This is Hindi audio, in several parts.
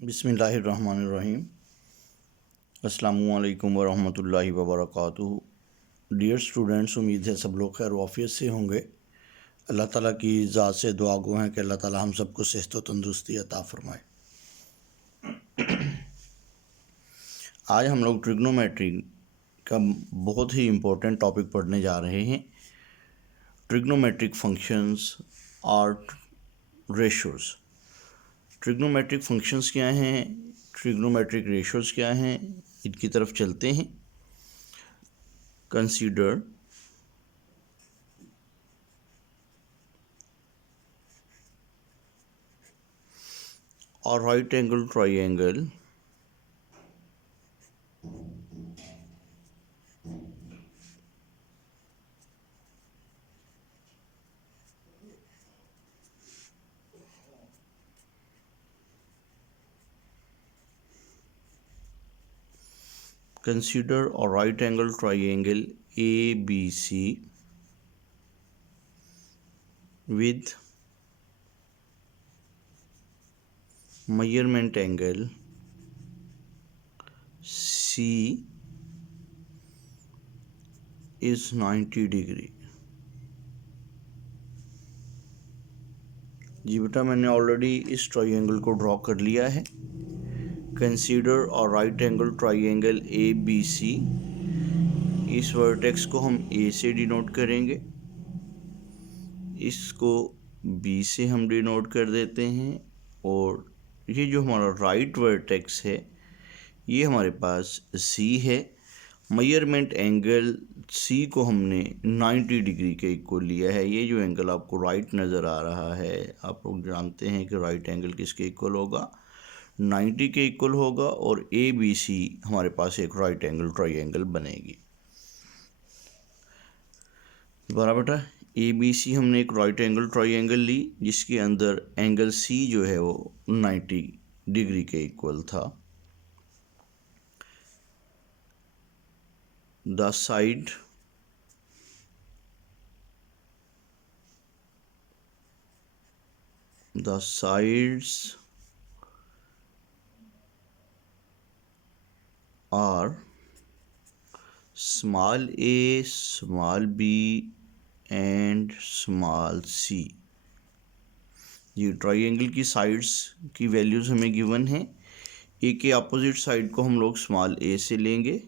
बिस्मिल्लाहिर्रहमानिर्रहीम। अस्सलामुअलैकुम वरहमतुल्लाहि वबरकातुहू। डियर स्टूडेंट्स, उम्मीद है सब लोग खैर वाफियत से होंगे। अल्लाह ताला की ज़ात से दुआ गो हैं कि अल्लाह ताला हम सबको सेहत व तंदुरुस्ती अता फ़रमाए। आज हम लोग ट्रिग्नोमेट्री का बहुत ही इम्पोर्टेंट टॉपिक पढ़ने जा रहे हैं। ट्रिग्नोमेट्रिक फंक्शंस और रेशोज़। ट्रिग्नोमेट्रिक फंक्शंस क्या हैं, ट्रिग्नोमेट्रिक रेशोज़ क्या हैं, इनकी तरफ चलते हैं। Consider a right angle triangle consider a right angle triangle ABC with measurement angle C is 90 degree. जी बेटा, मैंने ऑलरेडी इस ट्राइंगल को ड्रॉ कर लिया है। कंसीडर और right angle triangle A B C. इस वर्टेक्स को हम ए से डिनोट करेंगे, इसको बी से हम डिनोट कर देते हैं, और ये जो हमारा राइट वर्टेक्स है ये हमारे पास सी है। मेजरमेंट एंगल सी को हमने 90 डिग्री के इक्वल लिया है। ये जो एंगल आपको राइट नज़र आ रहा है, आप लोग जानते हैं कि राइट एंगल किसके इक्वल होगा, 90 के इक्वल होगा, और ए बी सी हमारे पास एक राइट एंगल ट्राइंगल बनेगी। दोबारा बेटा, ए बी सी हमने एक राइट एंगल ट्राइंगल ली जिसके अंदर एंगल सी जो है वो 90 डिग्री के इक्वल था। The sides are small a, small b and small c। ये ट्राइंगल की साइड्स की वैल्यूज़ हमें गिवन है। ए के अपोजिट साइड को हम लोग स्मॉल ए से लेंगे,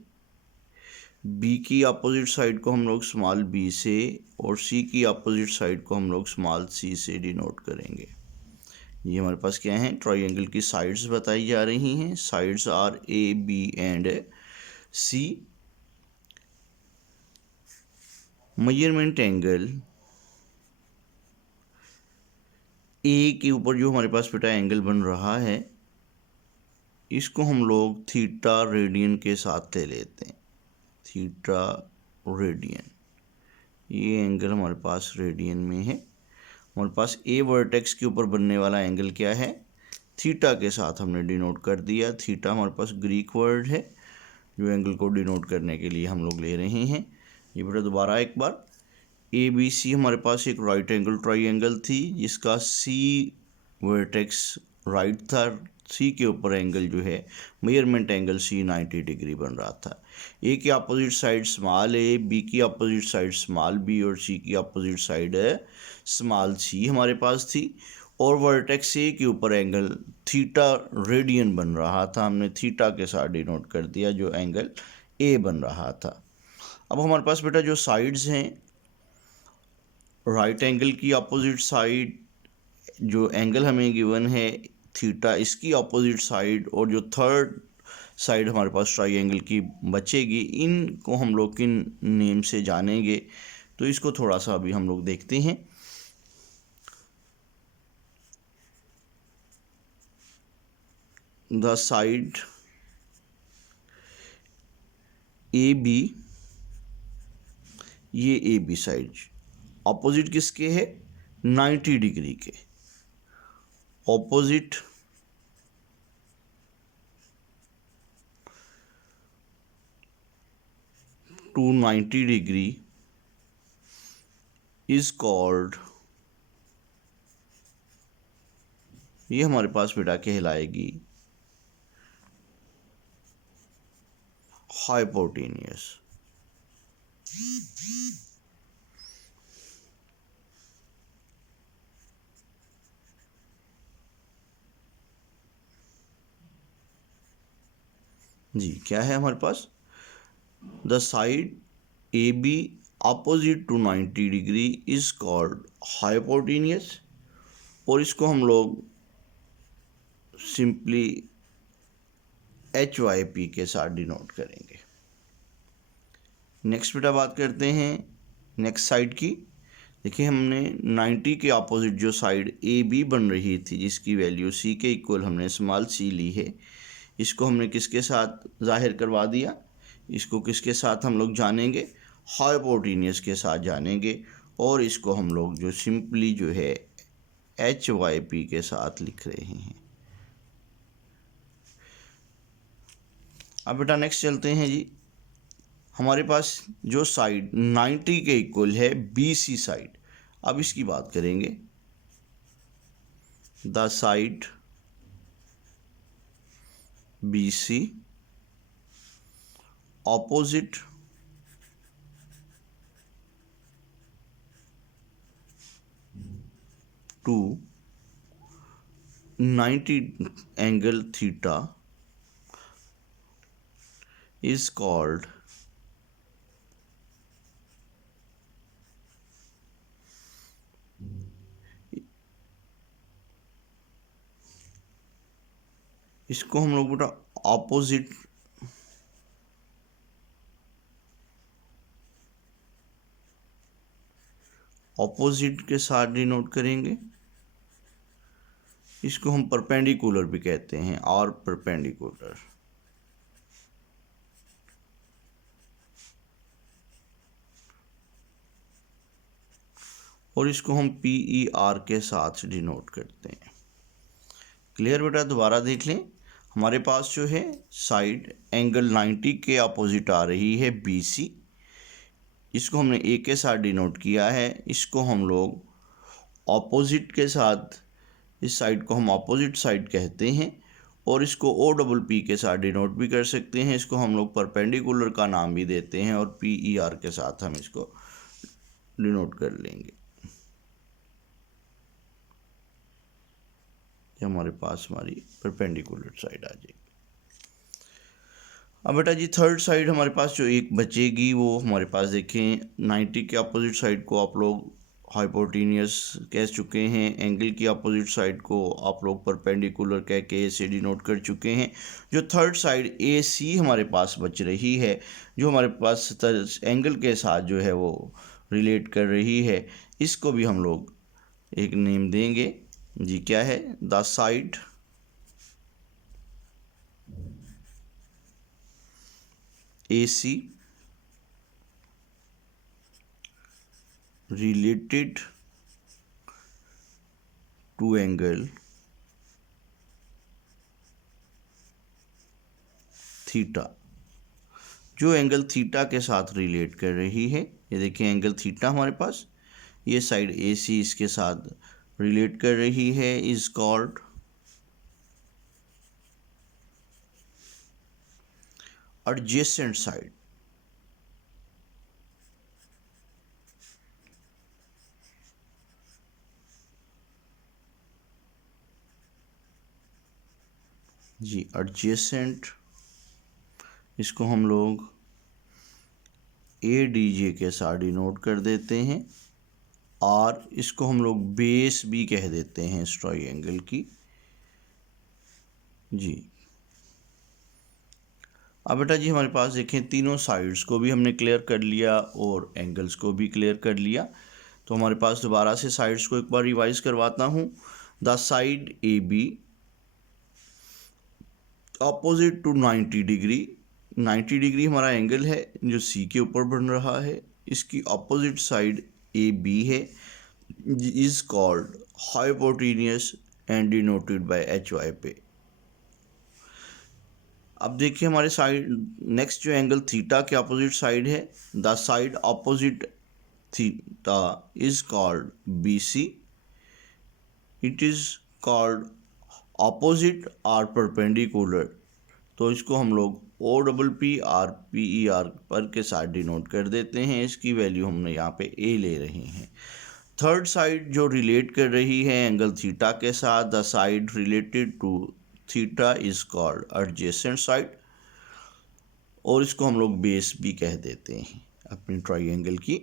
बी की अपोजिट साइड को हम लोग स्मॉल बी से, और सी की अपोजिट साइड को हम लोग स्मॉल सी से डिनोट करेंगे। ये हमारे पास क्या है, ट्राइंगल की साइड्स बताई जा रही हैं। Sides are A B and C. Measurement angle A के ऊपर जो हमारे पास बेटा एंगल बन रहा है, इसको हम लोग थीटा रेडियन के साथ ले लेते हैं। थीटा रेडियन, ये एंगल हमारे पास रेडियन में है। हमारे पास ए वर्टेक्स के ऊपर बनने वाला एंगल क्या है, थीटा के साथ हमने डिनोट कर दिया। थीटा हमारे पास ग्रीक वर्ड है जो एंगल को डिनोट करने के लिए हम लोग ले रहे हैं। ये बेटा दोबारा एक बार, ए बी सी हमारे पास एक राइट एंगल ट्राइंगल थी जिसका सी वर्टेक्स राइट था। सी के ऊपर एंगल जो है मेजरमेंट एंगल सी 90 डिग्री बन रहा था। ए की अपोजिट साइड स्मॉल ए, बी की अपोजिट साइड स्मॉल बी, और सी की अपोजिट साइड स्मॉल सी हमारे पास थी। और वर्टेक्स ए के ऊपर एंगल थीटा रेडियन बन रहा था, हमने थीटा के साथ डिनोट कर दिया जो एंगल ए बन रहा था। अब हमारे पास बेटा जो साइड्स हैं, राइट एंगल की अपोजिट साइड जो एंगल हमें गिवन है थीटा, इसकी अपोजिट साइड, और जो थर्ड साइड हमारे पास ट्राइंगल की बचेगी, इनको हम लोग किन नेम से जानेंगे, तो इसको थोड़ा सा अभी हम लोग देखते हैं। द साइड ए बी, ये ए बी साइड ऑपोजिट किसके है, 90 डिग्री के। Opposite to 90 degree is called, ये हमारे पास बेटा कहलाएगी हाइपोटेनियस। जी क्या है हमारे पास, the side A B opposite to 90 degree is called hypotenuse, और इसको हम लोग सिंपली HYP के साथ डिनोट करेंगे। नेक्स्ट बेटा बात करते हैं नेक्स्ट साइड की। देखिए हमने 90 के अपोजिट जो साइड AB बन रही थी, जिसकी वैल्यू C के इक्वल हमने स्मॉल c ली है, इसको हमने किसके साथ जाहिर करवा दिया, इसको किसके साथ हम लोग जानेंगे, हाइपोटेनियस के साथ जानेंगे, और इसको हम लोग जो सिंपली जो है HYP के साथ लिख रहे हैं। अब बेटा नेक्स्ट चलते हैं जी। हमारे पास जो साइड 90 के इक्वल है BC साइड, अब इसकी बात करेंगे। The side BC opposite to 90 angle theta is called इसको हम लोग बेटा ऑपोजिट के साथ डिनोट करेंगे। इसको हम परपेंडिकुलर भी कहते हैं, और परपेंडिकुलर, और इसको हम PER के साथ डिनोट करते हैं। क्लियर बेटा, दोबारा देख लें। हमारे पास जो है साइड एंगल 90 के अपोजिट आ रही है BC, इसको हमने A के साथ डिनोट किया है। इसको हम लोग ऑपोजिट के साथ, इस साइड को हम ऑपोजिट साइड कहते हैं, और इसको OPP के साथ डिनोट भी कर सकते हैं। इसको हम लोग परपेंडिकुलर का नाम भी देते हैं, और PER के साथ हम इसको डिनोट कर लेंगे। हमारे पास हमारी परपेंडिकुलर साइड आ जाएगी। अब बेटा जी थर्ड साइड हमारे पास जो एक बचेगी, वो हमारे पास देखें 90 के अपोजिट साइड को आप लोग हाइपोटेनियस कह चुके हैं, एंगल की अपोजिट साइड को आप लोग परपेंडिकुलर कह के से डिनोट कर चुके हैं। जो थर्ड साइड AC हमारे पास बच रही है, जो हमारे पास एंगल के साथ जो है वो रिलेट कर रही है, इसको भी हम लोग एक नेम देंगे जी। क्या है, the side AC related to angle theta, जो एंगल थीटा के साथ रिलेट कर रही है। ये देखिए एंगल थीटा हमारे पास, ये साइड AC इसके साथ रिलेट कर रही है, इज कॉल्ड एडजेसेंट साइड। जी एडजेसेंट, इसको हम लोग ADJ के साथ डिनोट कर देते हैं, और इसको हम लोग बेस भी कह देते हैं इस ट्रायंगल की जी। अब बेटा जी हमारे पास देखें तीनों साइड्स को भी हमने क्लियर कर लिया और एंगल्स को भी क्लियर कर लिया। तो हमारे पास दोबारा से साइड्स को एक बार रिवाइज करवाता हूँ। The side AB opposite to 90 degree, 90 degree हमारा एंगल है जो C के ऊपर बन रहा है, इसकी अपोजिट साइड AB है, is called hypotenuse and denoted by HYP। अब देखिए हमारे साइड नेक्स्ट जो एंगल थीटा के अपोजिट साइड है, the side opposite theta is called BC, it is called opposite और परपेंडिकुलर। तो इसको हम लोग OPPR पर के साथ डिनोट कर देते हैं। इसकी वैल्यू हमने यहाँ पे ए ले रहे हैं। थर्ड साइड जो रिलेट कर रही है एंगल थीटा के साथ, the side related to theta is called adjacent side, और इसको हम लोग बेस भी कह देते हैं, अपनी ट्राइंगल की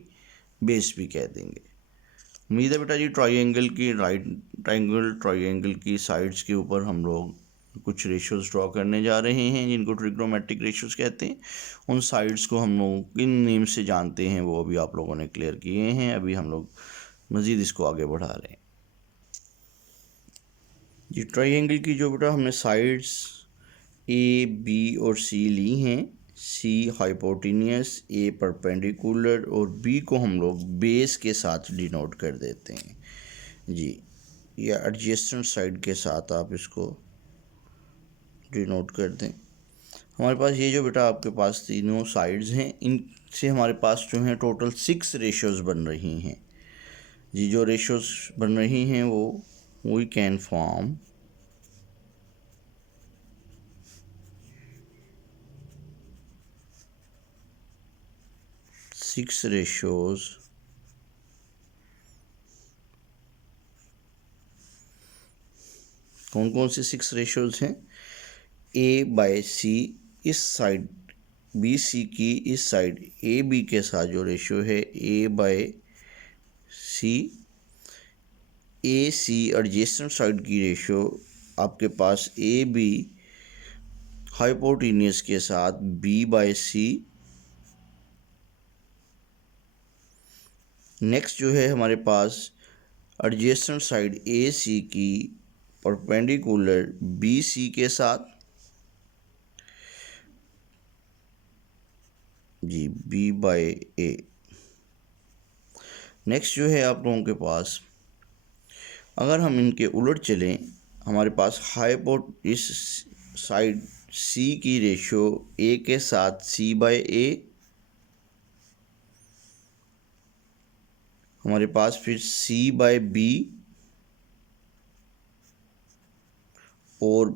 बेस भी कह देंगे। उम्मीद है बेटा जी ट्राइंगल की साइड्स के ऊपर हम लोग कुछ रेशियोज ड्रॉ करने जा रहे हैं जिनको ट्रिग्नोमेट्रिक रेशियोज कहते हैं। उन साइड्स को हम लोग किन नेम से जानते हैं वो अभी आप लोगों ने क्लियर किए हैं। अभी हम लोग मज़ीद इसको आगे बढ़ा रहे हैं जी। ट्राइंगल की जो बेटा हमने साइड्स ए, बी और सी ली हैं, सी हाइपोटेनियस, ए परपेंडिकुलर और बी को हम लोग बेस के साथ डिनोट कर देते हैं जी, या एडजेसेंट साइड के साथ आप इसको डिनोट कर दें। हमारे पास ये जो बेटा आपके पास तीनों साइड्स हैं, इनसे हमारे पास जो हैं टोटल 6 रेशियोज़ बन रही हैं जी। जो रेशियोज़ बन रही हैं वो वी कैन फॉर्म 6 रेशियोज़ कौन कौन से 6 रेशियोज़ हैं? ए बाय सी इस साइड, बी सी की इस साइड ए बी के साथ जो रेशियो है ए बाय सी, ए सी एडजेसेंट साइड की रेशियो आपके पास ए बी हाइपोटेनियस के साथ बी बाय सी। नेक्स्ट जो है हमारे पास एडजेसेंट साइड ए सी की परपेंडिकुलर बी सी के साथ जी, बी बाय ए। नेक्स्ट जो है आप लोगों के पास, अगर हम इनके उलट चलें, हमारे पास इस साइड सी की रेशियो ए के साथ सी बाय ए, हमारे पास फिर सी बाय बी और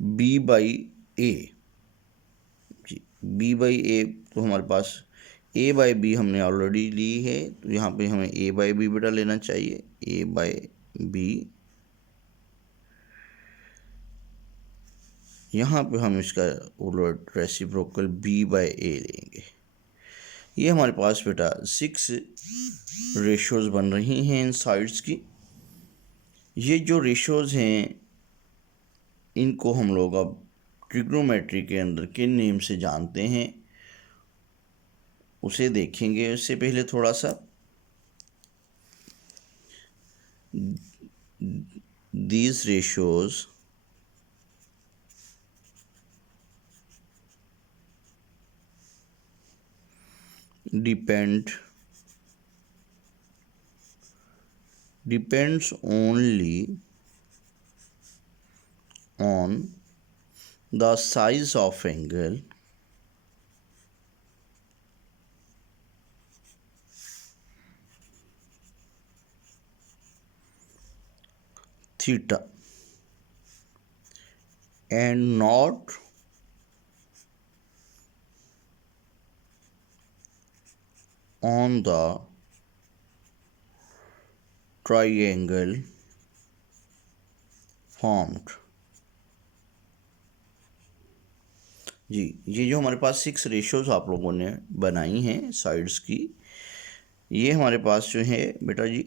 बी बाई ए जी। बी बाई ए तो हमारे पास ए बाई बी हमने ऑलरेडी ली है, तो यहाँ पे हमें ए बाई बी बेटा लेना चाहिए, ए बाई बी। यहाँ पे हम इसका उलट रेसिप्रोकल बी बाई ए लेंगे। ये हमारे पास बेटा 6 रेशियोज़ बन रही हैं इन साइड्स की। ये जो रेशियोज़ हैं इनको हम लोग अब ट्रिग्नोमेट्री के अंदर किन नेम से जानते हैं उसे देखेंगे। उससे पहले थोड़ा सा these ratios depends only on the size of angle theta and not on the triangle formed जी। ये जो हमारे पास 6 रेशियोज़ आप लोगों ने बनाई हैं साइड्स की, ये हमारे पास जो है बेटा जी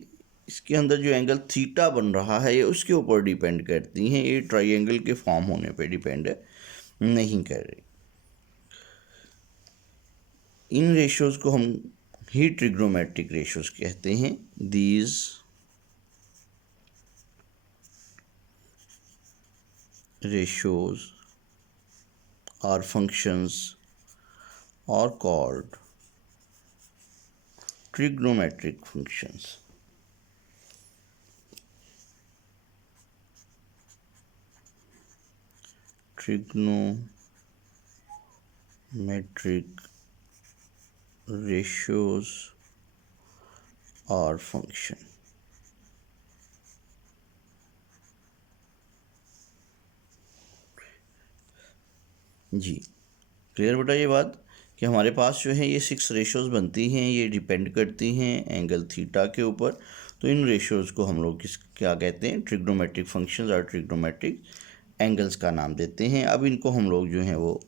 इसके अंदर जो एंगल थीटा बन रहा है ये उसके ऊपर डिपेंड करती हैं, ये ट्राइंगल के फॉर्म होने पे डिपेंड नहीं कर रही। इन रेशियोज़ को हम ही ट्रिग्नोमेट्रिक रेशियोज़ कहते हैं। These ratios or functions are called trigonometric functions. Trigonometric ratios or function. जी क्लियर बेटा ये बात कि हमारे पास जो है ये 6 रेशोज़ बनती हैं, ये डिपेंड करती हैं एंगल थीटा के ऊपर। तो इन रेशोज़ को हम लोग क्या कहते हैं, ट्रिग्नोमेट्रिक फंक्शंस और ट्रिग्नोमेट्रिक एंगल्स का नाम देते हैं। अब इनको हम लोग जो हैं वो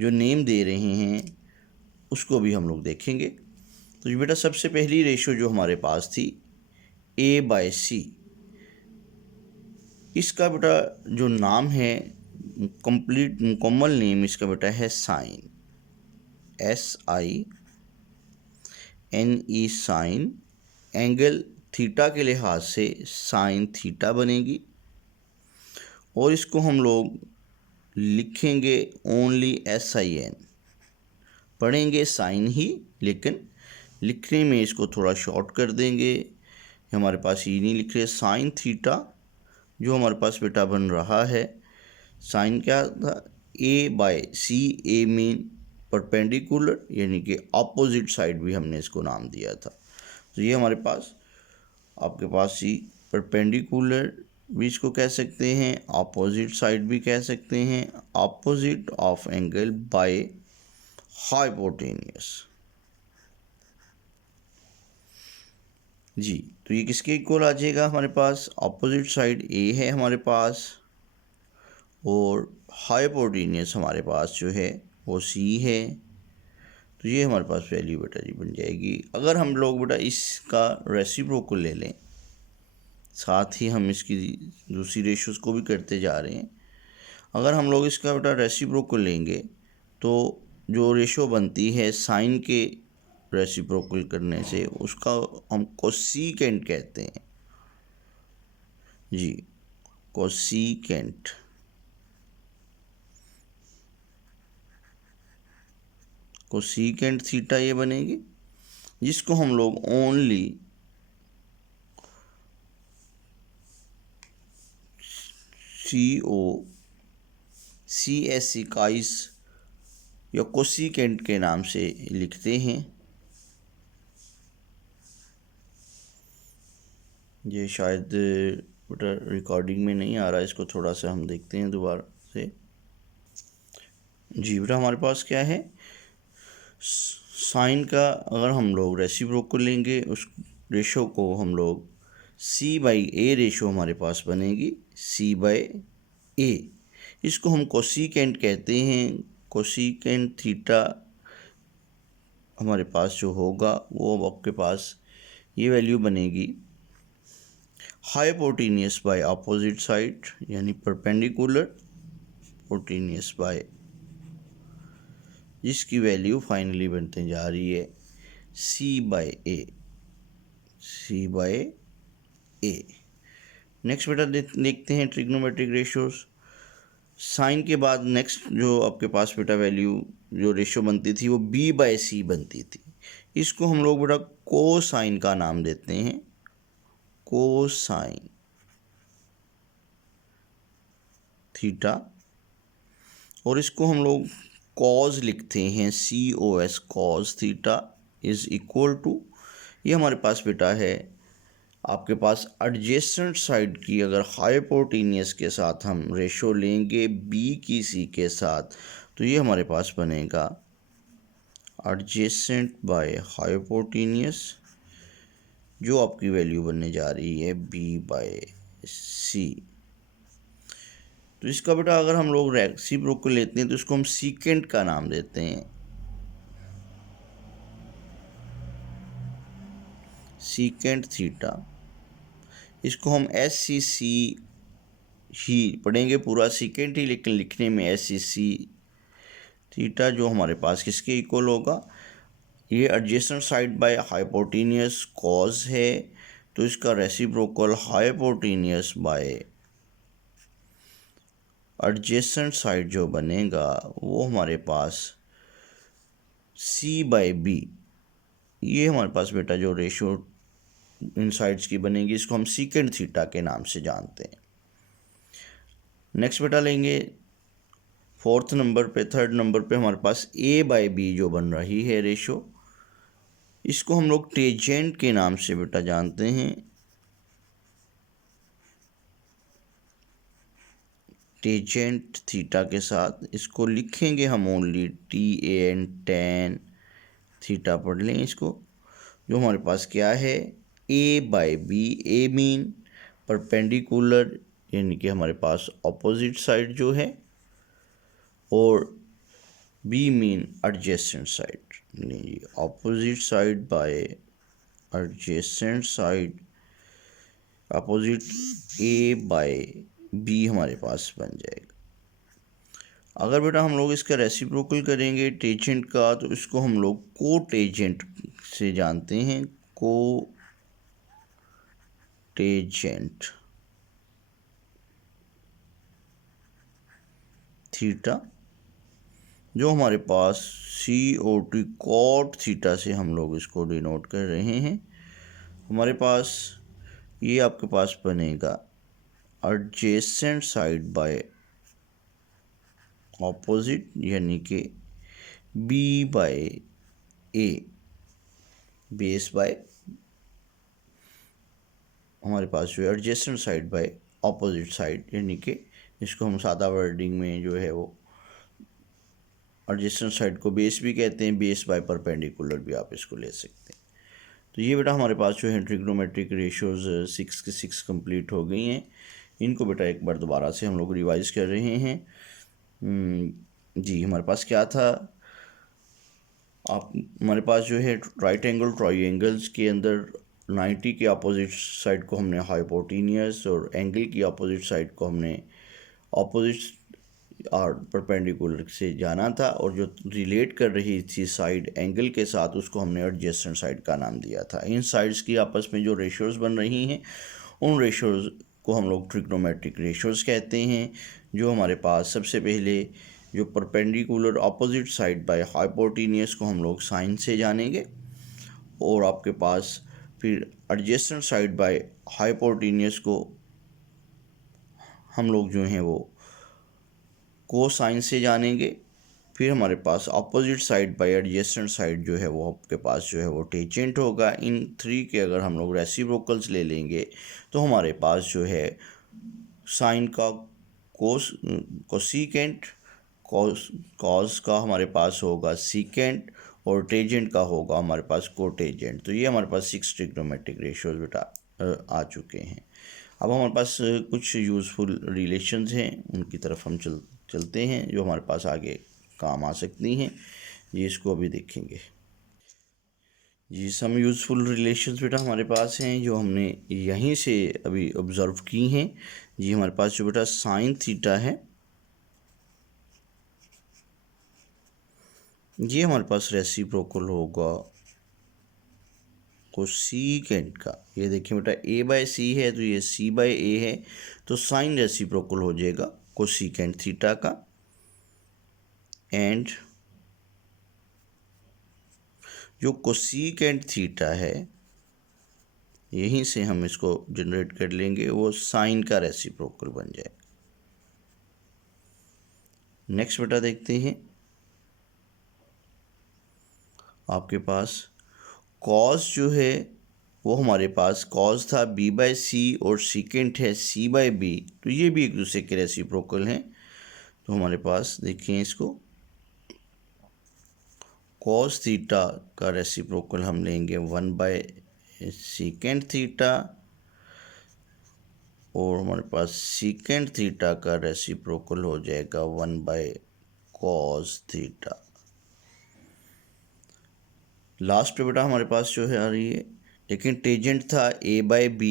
जो नेम दे रहे हैं उसको भी हम लोग देखेंगे। तो ये बेटा सबसे पहली रेशो जो हमारे पास थी A/C, इसका बेटा जो नाम है कंप्लीट मुकम्मल नेम इसका बेटा है sine, SINE, sine. Angle theta के लिहाज से साइन थीटा बनेगी और इसको हम लोग लिखेंगे ओनली SIN, पढ़ेंगे साइन ही लेकिन लिखने में इसको थोड़ा शॉर्ट कर देंगे। हमारे पास ये नहीं लिख रहे, साइन थीटा जो हमारे पास बेटा बन रहा है, साइन क्या था, A/C, A मीन परपेंडिकुलर यानी कि ऑपोजिट साइड भी हमने इसको नाम दिया था। तो ये हमारे पास आपके पास सी परपेंडिकुलर भी इसको कह सकते हैं, ऑपोजिट साइड भी कह सकते हैं, opposite of angle by hypotenuse. जी तो ये किसके इक्वल आ जाएगा, हमारे पास ऑपोजिट साइड A है हमारे पास और हाइपोटेनियस हमारे पास जो है वो C है। तो ये हमारे पास वैल्यू बेटा जी बन जाएगी। अगर हम लोग बेटा इसका रेसिप्रोकल ले लें, साथ ही हम इसकी दूसरी रेशोज़ को भी करते जा रहे हैं। अगर हम लोग इसका बेटा रेसिप्रोकल लेंगे तो जो रेशो बनती है साइन के रेसिप्रोकल करने से उसका हम कोसीकेंट कहते हैं। जी कोसीकेंट, कोसीकेंट थीटा ये बनेगी, जिसको हम लोग ओनली COCS इकाइस या कोसीकेंट के नाम से लिखते हैं। ये शायद बेटा रिकॉर्डिंग में नहीं आ रहा है, इसको थोड़ा सा हम देखते हैं दोबारा से। जी बेटा हमारे पास क्या है, साइन का अगर हम लोग रेसिप्रोकल लेंगे उस रेशो को हम लोग C/A रेशो हमारे पास बनेगी, C/A। इसको हम कोसीकेंट कहते हैं। कोसीकेंट थीटा हमारे पास जो होगा वो आपके पास ये वैल्यू बनेगी हाइपोटेनियस बाय अपोजिट साइड यानी परपेंडिकुलर पोटेनियस बाय, जिसकी वैल्यू फाइनली बनते जा रही है C/A, C/A। नेक्स्ट बेटा देखते हैं ट्रिग्नोमेट्रिक रेशोज़। साइन के बाद नेक्स्ट जो आपके पास बेटा वैल्यू जो रेशो बनती थी वो B/C बनती थी। इसको हम लोग बेटा कोसाइन का नाम देते हैं, कोसाइन थीटा, और इसको हम लोग कॉज लिखते हैं, COS, cos theta is equal to, ये हमारे पास बेटा है आपके पास एडजेसेंट साइड की अगर हाइपोटेनियस के साथ हम रेशो लेंगे B की C के साथ तो ये हमारे पास बनेगा एडजेसेंट बाय हाइपोटेनियस, जो आपकी वैल्यू बनने जा रही है B/C। तो इसका बेटा अगर हम लोग रेसिप्रोकल लेते हैं तो इसको हम सीकेंट का नाम देते हैं, सीकेंट थीटा। इसको हम SCC ही पढ़ेंगे, पूरा सीकेंट ही लेकिन लिखने में SCC थीटा, जो हमारे पास किसके इक्वल होगा, ये adjacent side by hypotenuse cos है तो इसका reciprocal hypotenuse by adjacent side जो बनेगा वो हमारे पास C/B, ये हमारे पास बेटा जो रेशो इन साइड्स की बनेगी इसको हम सीकेंट थीटा के नाम से जानते हैं। नेक्स्ट बेटा लेंगे फोर्थ नंबर पे, थर्ड नंबर पे हमारे पास A/B जो बन रही है रेशो, इसको हम लोग टेंजेंट के नाम से बेटा जानते हैं, टेजेंट थीटा के साथ इसको लिखेंगे हम ओनली tan tan थीटा पढ़ लें इसको। जो हमारे पास क्या है a/b, a मीन परपेंडिकुलर यानी कि हमारे पास ऑपोजिट साइड जो है, और b मीन एडजेसेंट साइड, लीजिए opposite side by adjacent side, opposite a/b हमारे पास बन जाएगा। अगर बेटा हम लोग इसका रेसिप्रोकल करेंगे टेजेंट का, तो इसको हम लोग को टेजेंट से जानते हैं, को टेजेंट थीटा, जो हमारे पास COT कॉट थीटा से हम लोग इसको डिनोट कर रहे हैं। हमारे पास ये आपके पास बनेगा एडजेसेंट साइड बाय ऑपोजिट यानी कि b/a, बेस बाय हमारे पास जो है adjacent side bye opposite side, यानी कि इसको हम सादा वर्डिंग में जो है वो एडजेसेंट साइड को बेस भी कहते हैं, बेस बाय परपेंडिकुलर भी आप इसको ले सकते हैं। तो ये बेटा हमारे पास जो है ट्रिग्नोमेट्रिक रेशियोज 6 की 6 कंप्लीट हो गई हैं। इनको बेटा एक बार दोबारा से हम लोग रिवाइज कर रहे हैं। जी हमारे पास क्या था, आप हमारे पास जो है राइट एंगल ट्राइंगल्स के अंदर 90 के अपोजिट साइड को हमने हाइपोटेनियस और एंगल की अपोजिट साइड को हमने अपोजिट और परपेंडिकुलर से जाना था, और जो रिलेट कर रही थी साइड एंगल के साथ उसको हमने एडजेसेंट साइड का नाम दिया था। इन साइड्स की आपस में जो रेशियोज़ बन रही हैं उन रेशियोज़ को हम लोग ट्रिग्नोमेट्रिक रेशियोज़ कहते हैं। जो हमारे पास सबसे पहले जो perpendicular opposite side by hypotenuse को हम लोग साइन से जानेंगे, और आपके पास फिर एडजेसेंट साइड बाय हाइपोटेनियस को हम लोग जो हैं वो कोसाइन से जानेंगे। फिर हमारे पास opposite side by adjacent side जो है वो आपके पास जो है वो टेजेंट होगा। इन 3 के अगर हम लोग रेसिप्रोकल्स ले लेंगे तो हमारे पास जो है साइन का कोसीकेंट, कॉस का हमारे पास होगा सीकेंट, और टेजेंट का होगा हमारे पास कोटेजेंट। तो ये हमारे पास 6 ट्रिग्नोमेट्रिक रेशियोज बेटा आ चुके हैं। अब हमारे पास कुछ यूज़फुल रिलेशंस हैं, उनकी तरफ हम चलते हैं जो हमारे पास आगे काम आ सकती हैं। ये इसको अभी देखेंगे। जी सम यूज़फुल रिलेशंस बेटा हमारे पास हैं जो हमने यहीं से अभी ऑब्ज़र्व की हैं। जी हमारे पास जो बेटा साइन थीटा है, ये हमारे पास रेसिप्रोकल होगा कोसीकेंट का। ये देखिए बेटा a/c है तो ये c/a है, तो साइन रेसिप्रोकल हो जाएगा कोसीकेंट थीटा का। एंड जो कोसीकेंट थीटा है यहीं से हम इसको जनरेट कर लेंगे, वो साइन का रेसिप्रोकल बन जाएगा। नेक्स्ट बेटा देखते हैं, आपके पास कॉस जो है वो हमारे पास कॉस था b/c और सीकेंट है c/b, तो ये भी एक दूसरे के रेसिप्रोकल हैं। तो हमारे पास देखिए इसको कॉस थीटा का रेसिप्रोकल हम लेंगे 1/सीकेंट थीटा, और हमारे पास सीकेंट थीटा का रेसिप्रोकल हो जाएगा 1/कॉस थीटा। लास्ट पे बेटा हमारे पास जो है आ रही है, लेकिन टेजेंट था a/b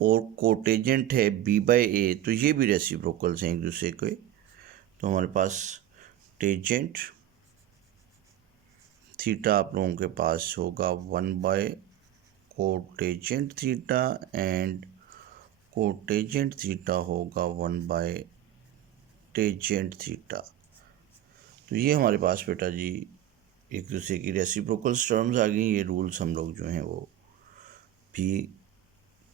और कोटेजेंट है b/a, तो ये भी रेसिप्रोकल्स हैं एक दूसरे के। तो हमारे पास टेजेंट थीटा आप लोगों के पास होगा 1/कोटेजेंट थीटा, एंड कोटेजेंट थीटा होगा 1/टेजेंट थीटा। तो ये हमारे पास बेटा जी एक दूसरे की रेसिप्रोकल टर्म्स आ गई। ये रूल्स हम लोग जो हैं वो भी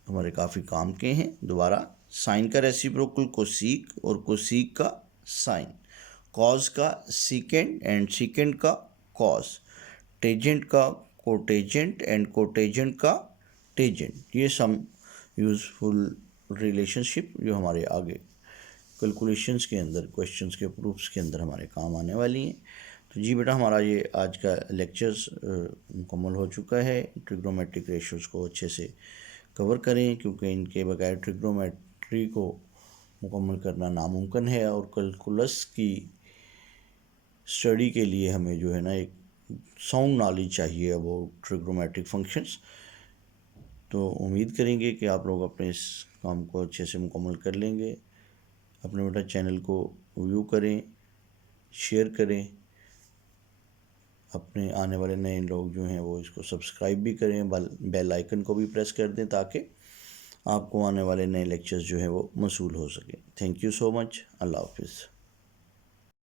हमारे काफ़ी काम के हैं। दोबारा साइन का रेसिप्रोकल कोसीक और कोसीक का साइन, कॉस का सीकेंट एंड सीकेंट का कॉस, टेजेंट का कोटेजेंट एंड कोटेजेंट का टेजेंट। ये सम यूज़फुल रिलेशनशिप जो हमारे आगे कैलकुलेशंस के अंदर, क्वेश्चंस के प्रूफ्स के अंदर हमारे काम आने वाली हैं। तो जी बेटा, हमारा ये आज का लेक्चर्स मुकम्मल हो चुका है। ट्रिग्नोमेट्रिक रेशियोज़ को अच्छे से कवर करें, क्योंकि इनके बगैर ट्रिग्नोमेट्री को मुकम्मल करना नामुमकिन है, और कैलकुलस की स्टडी के लिए हमें जो है ना एक साउंड नॉलेज चाहिए अबाउट ट्रिग्नोमेट्रिक फंक्शंस। तो उम्मीद करेंगे कि आप लोग अपने इस काम को अच्छे से मुकम्मल कर लेंगे। अपने बेटा चैनल को व्यू करें, शेयर करें, अपने आने वाले नए लोग जो हैं वो इसको सब्सक्राइब भी करें, बेल आइकन को भी प्रेस कर दें, ताकि आपको आने वाले नए लेक्चर्स जो हैं वो मौसूल हो सकें। Thank you so much. अल्लाह हाफिज़।